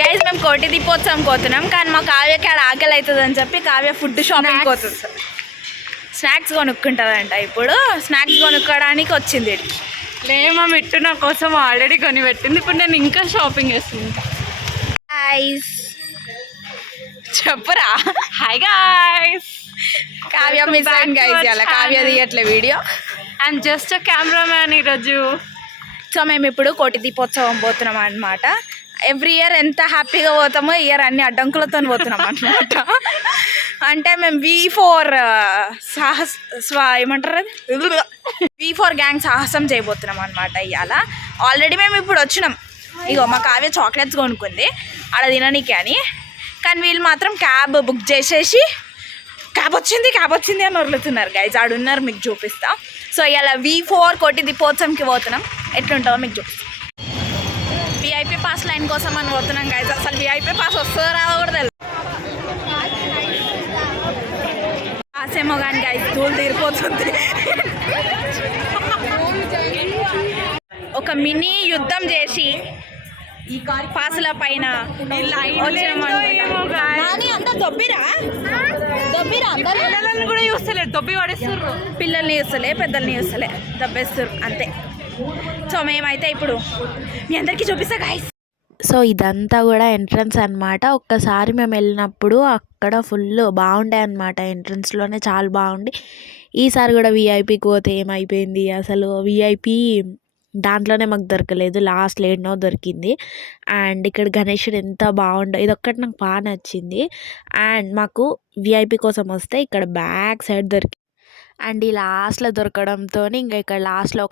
Guys మేము కోటి దీపోత్సవం పోతున్నాం కానీ మా కావ్యకి ఆడ ఆకలి అవుతుంది అని చెప్పి కావ్య ఫుడ్ షాపింగ్ పోతుంది. స్నాక్స్ కొనుక్కుంటుందంట. ఇప్పుడు స్నాక్స్ కొనుక్కోవడానికి వచ్చింది ఇక్కడికి. లేమా మెట్టు నా కోసం ఆల్రెడీ కొని పెట్టింది. ఇప్పుడు నేను ఇంకా షాపింగ్ చేస్తుంది. గైస్ చెప్పురా. హాయ్ గాయ్స్, కావ్య మిస్ అయింది గైస్. అలా కావ్య తీయట్లే వీడియో. అండ్ జస్ట్ కెమెరామ్యాన్ ఈరోజు. సో మేము ఇప్పుడు కోటి దీపోత్సవం పోతున్నాం అనమాట. ఎవ్రీ ఇయర్ ఎంత హ్యాపీగా పోతామో ఇయర్ అన్ని అడ్డంకులతో పోతున్నాం అనమాట. అంటే మేము V4 ఏమంటారు V4 గ్యాంగ్ సాహసం చేయబోతున్నాం అనమాట ఇవాళ. ఆల్రెడీ మేము ఇప్పుడు వచ్చినాం. ఇగో మా కావ్య చాక్లెట్స్ కొనుక్కుంది ఆడ తిననీకి అని. కానీ వీళ్ళు మాత్రం క్యాబ్ బుక్ చేసేసి క్యాబ్ వచ్చింది అని వదులుతున్నారు గైజ్. ఆడున్నారు, మీకు చూపిస్తా. సో ఇవాళ V4 కోటి దీపోత్సవంకి పోతున్నాం. ఎట్లుంటుందో మీకు చూపిస్తాం. విఐపీ పాస్ లైన్ కోసం అని పోతున్నాం గైజ్. అసలు విఐపీ పాస్ వస్తుందో రాదో కూడా తెలియదు. పాస్ ఏమో కానీ గైజ్ ధూళి తీరిపోతుంది. ఒక మినీ యుద్ధం చేసి ఈ పాసుల పైన అంతా దొబ్బిరా పిల్లలను కూడా చూస్తలేదు, దొబ్బి పడేస్తారు. పిల్లల్ని చూస్తలే, పెద్దల్ని చూస్తలే, దబ్బేస్తారు అంతే. సో మేమైతే ఇప్పుడు మీ అందరికీ చూపిస్తా గాయ్స్. సో ఇదంతా కూడా ఎంట్రన్స్ అనమాట. ఒక్కసారి మేము వెళ్ళినప్పుడు అక్కడ ఫుల్ బాగుండే అనమాట. ఎంట్రన్స్లోనే చాలా బాగుండి, ఈసారి కూడా విఐపీకి పోతే ఏమైపోయింది అసలు, విఐపీ దాంట్లోనే మాకు దొరకలేదు. లాస్ట్ లేట్నో దొరికింది. అండ్ ఇక్కడ గణేశుడు ఎంత బాగుండో, ఇది ఒక్కటి నాకు బాగా నచ్చింది. అండ్ మాకు విఐపీ కోసం వస్తే ఇక్కడ బ్యాక్ సైడ్ దొరికి అండ్ ఈ లాస్ట్లో దొరకడంతో ఇంకా ఇక్కడ లాస్ట్లో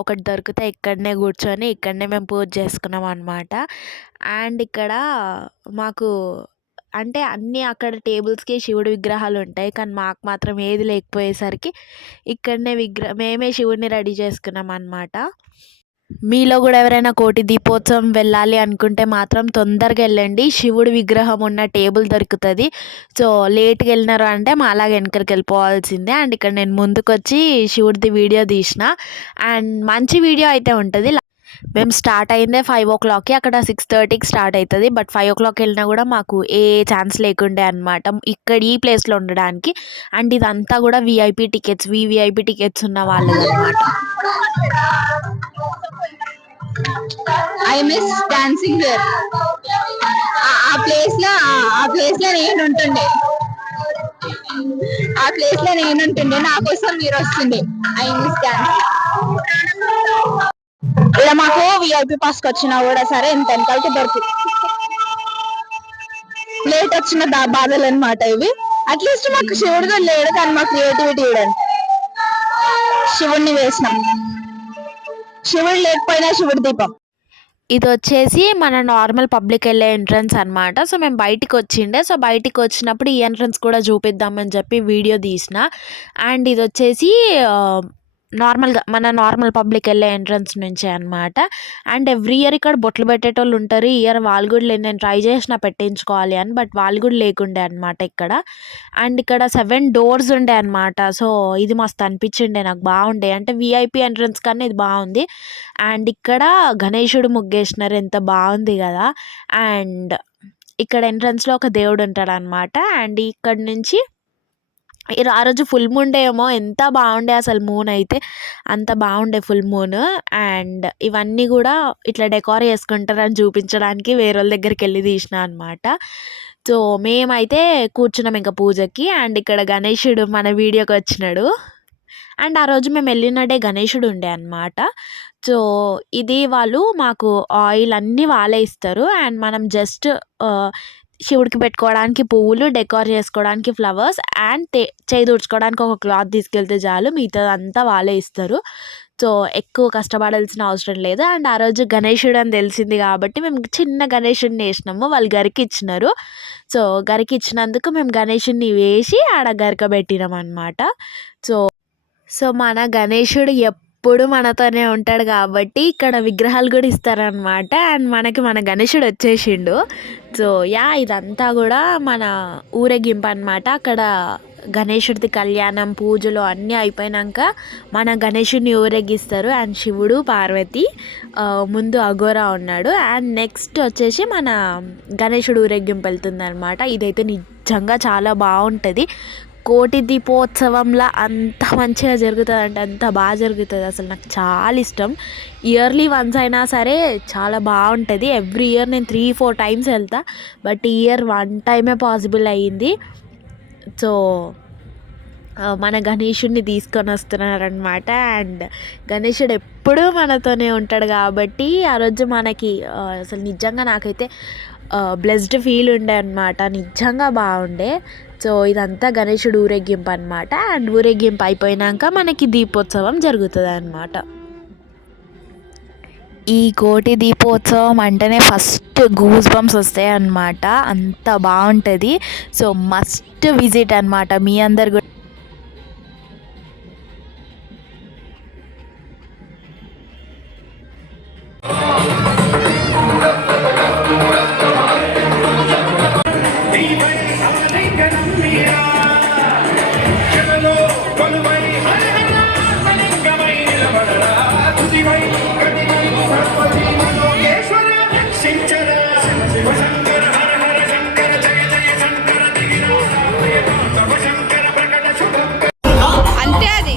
ఒకటి దొరికితే ఇక్కడనే కూర్చొని ఇక్కడనే మేము పూజ చేసుకున్నాం అనమాట. అండ్ ఇక్కడ మాకు అంటే అన్నీ అక్కడ టేబుల్స్కి శివుడి విగ్రహాలు ఉంటాయి, కానీ మాకు మాత్రం ఏది లేకపోయేసరికి ఇక్కడనే మేమే శివుడిని రెడీ చేసుకున్నాం అనమాట. మీలో కూడా ఎవరైనా కోటి దీపోత్సవం వెళ్ళాలి అనుకుంటే మాత్రం తొందరగా వెళ్ళండి. శివుడి విగ్రహం ఉన్న టేబుల్ దొరుకుతుంది. సో లేట్గా వెళ్ళినారు అంటే మా అలాగే వెనకరికి వెళ్ళిపోవాల్సిందే. అండ్ ఇక్కడ నేను ముందుకు వచ్చి శివుడిది వీడియో తీసిన. అండ్ మంచి వీడియో అయితే ఉంటుంది. మేము స్టార్ట్ అయిందే 5 o'clockకి, అక్కడ 6:30కి స్టార్ట్ అవుతుంది. బట్ 5 o'clock వెళ్ళినా కూడా మాకు ఏ ఛాన్స్ లేకుండే అనమాట ఇక్కడ ఈ ప్లేస్లో ఉండడానికి. అండ్ ఇదంతా కూడా విఐపీ టికెట్స్, వివిఐపీ టికెట్స్ ఉన్న వాళ్ళది అనమాట. I miss dancing here. ఆ ప్లేస్ లో నేను ఉంటుండే, నా కోసం మీరు వస్తుండే. I miss dance. ఇలా మాకు విఐపీ పాస్ వచ్చినా కూడా సరే ఎంత వెనకాలకి దొరుకుతుంది. లేట్ వచ్చిన బాధలు అనమాట ఇవి. అట్లీస్ట్ మాకు శివుడు లేడు కానీ మా క్రియేటివిటీ చూడండి. శివుడిని వేసినాం, శివుడు లేకపోయినా శివుడి దీపం. ఇది వచ్చేసి మన నార్మల్ పబ్లిక్ వెళ్ళే ఎంట్రన్స్ అనమాట. సో మేము బయటికి వచ్చిండే. సో బయటికి వచ్చినప్పుడు ఈ ఎంట్రన్స్ కూడా చూపిద్దామని చెప్పి వీడియో తీసిన. అండ్ ఇది వచ్చేసి నార్మల్గా మన నార్మల్ పబ్లిక్ వెళ్ళే ఎంట్రన్స్ నుంచే అనమాట. అండ్ ఎవ్రీ ఇయర్ ఇక్కడ బొట్లు పెట్టేటోళ్ళు ఉంటారు. ఈ ఇయర్ వాళ్ళు కూడా లేదు. నేను ట్రై చేసిన పెట్టించుకోవాలి అని, బట్ వాళ్ళు కూడా లేకుండే అనమాట ఇక్కడ. అండ్ ఇక్కడ 7 doors ఉండే అనమాట. సో ఇది మస్తు అనిపించిండే, నాకు బాగుండే. అంటే విఐపీ ఎంట్రన్స్ కన్నా ఇది బాగుంది. అండ్ ఇక్కడ గణేశుడు ముగ్గేసినారు, ఎంత బాగుంది కదా. అండ్ ఇక్కడ ఎంట్రన్స్లో ఒక దేవుడు ఉంటాడు అనమాట. అండ్ ఇక్కడ నుంచి ఆ రోజు ఫుల్ మూన్ డే ఏమో, ఎంత బాగుండే అసలు. మూన్ అయితే అంత బాగుండే, ఫుల్ మూన్. అండ్ ఇవన్నీ కూడా ఇట్లా డెకార్ చేసుకుంటారని చూపించడానికి వేరే వాళ్ళ దగ్గరికి వెళ్ళి తీసిన అనమాట. సో మేమైతే కూర్చున్నాం ఇంకా పూజకి. అండ్ ఇక్కడ గణేశుడు మన వీడియోకి వచ్చినాడు. అండ్ ఆ రోజు మేము వెళ్ళిన డే గణేశుడు ఉండే అనమాట. సో ఇది వాళ్ళు మాకు ఆయిల్ అన్నీ వాళ్ళే ఇస్తారు. అండ్ మనం జస్ట్ శివుడికి పెట్టుకోవడానికి పువ్వులు, డెకార్ చేసుకోవడానికి ఫ్లవర్స్, అండ్ చేయి తుడుచుకోవడానికి ఒక క్లాత్ తీసుకెళ్తే చాలు, మిగతా అంతా వాళ్ళే ఇస్తారు. సో ఎక్కువ కష్టపడాల్సిన అవసరం లేదు. అండ్ ఆ రోజు గణేశుడు అని తెలిసింది కాబట్టి మేము చిన్న గణేశుడిని వేసినాము. వాళ్ళు గరికి ఇచ్చినారు. సో గరికి ఇచ్చినందుకు మేము గణేశుడిని వేసి ఆడ గరక పెట్టినాం అనమాట. సో మన గణేశుడు ఎప్పుడు మనతోనే ఉంటాడు కాబట్టి ఇక్కడ విగ్రహాలు కూడా ఇస్తారనమాట. అండ్ మనకి మన గణేశుడు వచ్చేసిండు. సో ఇదంతా కూడా మన ఊరేగింపు అనమాట. అక్కడ గణేశుడిది కళ్యాణం పూజలు అన్నీ అయిపోయినాక మన గణేశుడిని ఊరేగిస్తారు. అండ్ శివుడు పార్వతి ముందు అఘోరా ఉన్నాడు. అండ్ నెక్స్ట్ వచ్చేసి మన గణేశుడు ఊరేగింపు వెళ్తుంది అనమాట. ఇదైతే నిజంగా చాలా బాగుంటుంది. కోటి దీపోత్సవంలా అంత మంచిగా జరుగుతుంది అంటే అంత బాగా జరుగుతుంది. అసలు నాకు చాలా ఇష్టం. ఇయర్లీ వన్స్ అయినా సరే చాలా బాగుంటుంది. ఎవ్రీ ఇయర్ నేను 3-4 టైమ్స్ వెళ్తా. బట్ ఈ ఇయర్ 1 టైమే పాసిబుల్ అయ్యింది. సో మన గణేశుడిని తీసుకొని వస్తున్నారనమాట. అండ్ గణేశుడు ఎప్పుడూ మనతోనే ఉంటాడు కాబట్టి ఆ రోజు మనకి అసలు నిజంగా నాకైతే బ్లెస్డ్ ఫీల్ ఉండే అనమాట. నిజంగా బాగుండే. సో ఇదంతా గణేశుడు ఊరేగింపు అనమాట. అండ్ ఊరేగింపు అయిపోయినాక మనకి దీపోత్సవం జరుగుతుంది అనమాట. ఈ కోటి దీపోత్సవం అంటేనే ఫస్ట్ గూస్ బంప్స్ వస్తాయి అన్నమాట. అంత బాగుంటుంది. సో మస్ట్ విజిట్ అనమాట. మీ అందరు కూడా అంతే అది.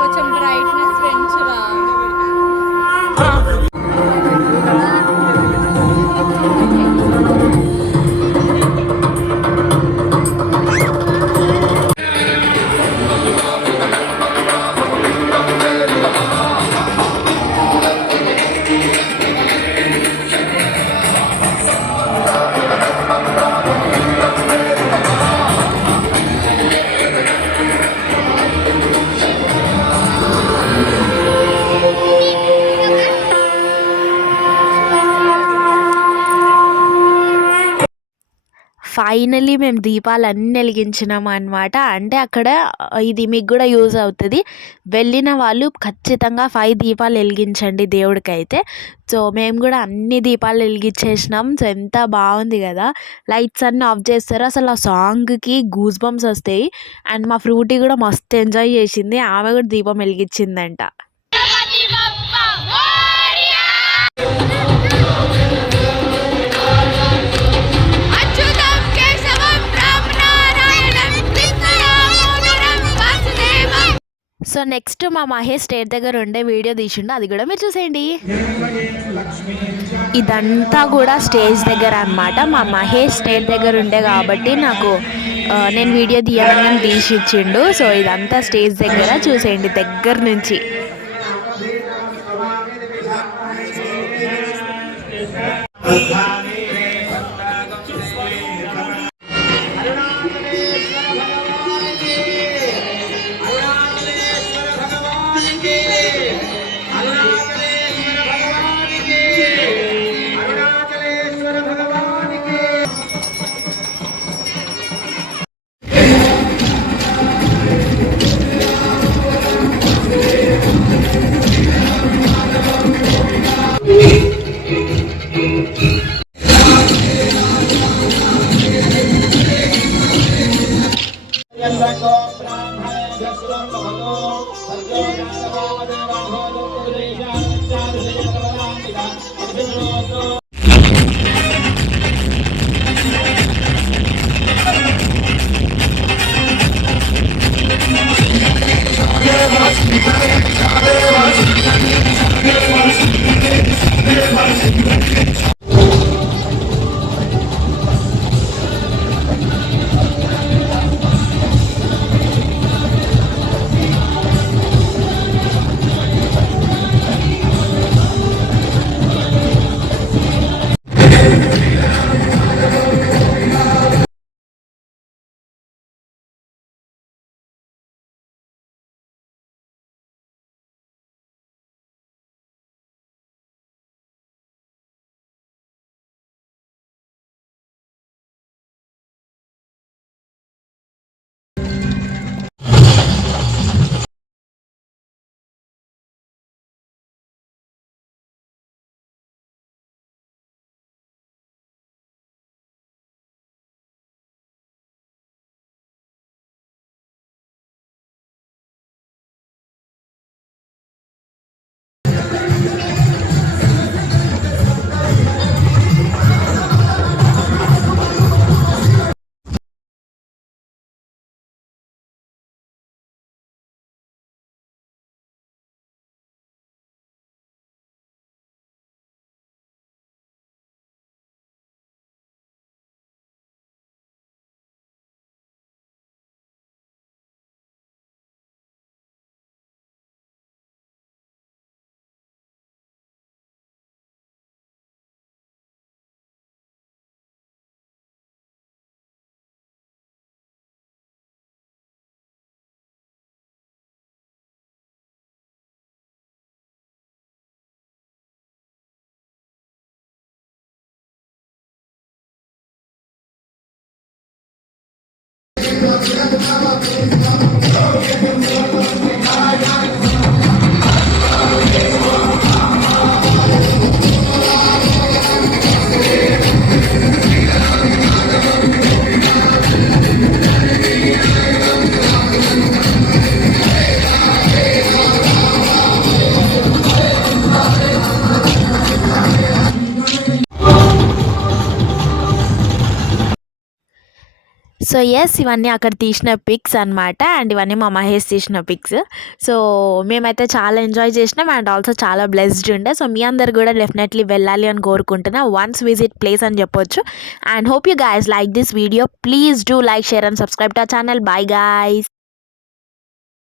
కొంచెం బ్రైట్నెస్ పెంచురా. ఫైనలీ మేము దీపాలన్నీ వెలిగించినాము అనమాట. అంటే అక్కడ ఇది మీకు కూడా యూజ్ అవుతుంది. వెళ్ళిన వాళ్ళు ఖచ్చితంగా 5 దీపాలు వెలిగించండి దేవుడికైతే. సో మేము కూడా అన్ని దీపాలు వెలిగించేసినాం. సో ఎంత బాగుంది కదా. లైట్స్ అన్నీ ఆఫ్ చేస్తారు. అసలు ఆ సాంగ్కి గూస్ బంప్స్ వస్తాయి. అండ్ మా ఫ్రూటీ కూడా మస్తు ఎంజాయ్ చేసింది. ఆమె కూడా దీపం వెలిగించిందంట. సో నెక్స్ట్ మా మహేష్ స్టేజ్ దగ్గర ఉండే వీడియో తీసిండు. అది కూడా మీరు చూసేయండి. ఇదంతా కూడా స్టేజ్ దగ్గర అనమాట. మా మహేష్ స్టేజ్ దగ్గర ఉండే కాబట్టి నాకు నేను వీడియో తీయాలని తీసి ఇచ్చిండు. సో ఇదంతా స్టేజ్ దగ్గర చూసేయండి దగ్గర నుంచి. సో ఎస్ ఇవన్నీ అక్కడ తీసిన పిక్స్ అనమాట అండ్ ఇవన్నీ మా మహేష్ తీసిన పిక్స్. సో మేమైతే చాలా ఎంజాయ్ చేసినాం అండ్ ఆల్సో చాలా బ్లెస్డ్ ఉండే. సో మీ అందరు కూడా డెఫినెట్లీ వెళ్ళాలి అని కోరుకుంటున్నా. వన్స్ విజిట్ ప్లేస్ అని చెప్పొచ్చు. And hope you guys like this video. Please do like, share and subscribe to our channel. Bye guys.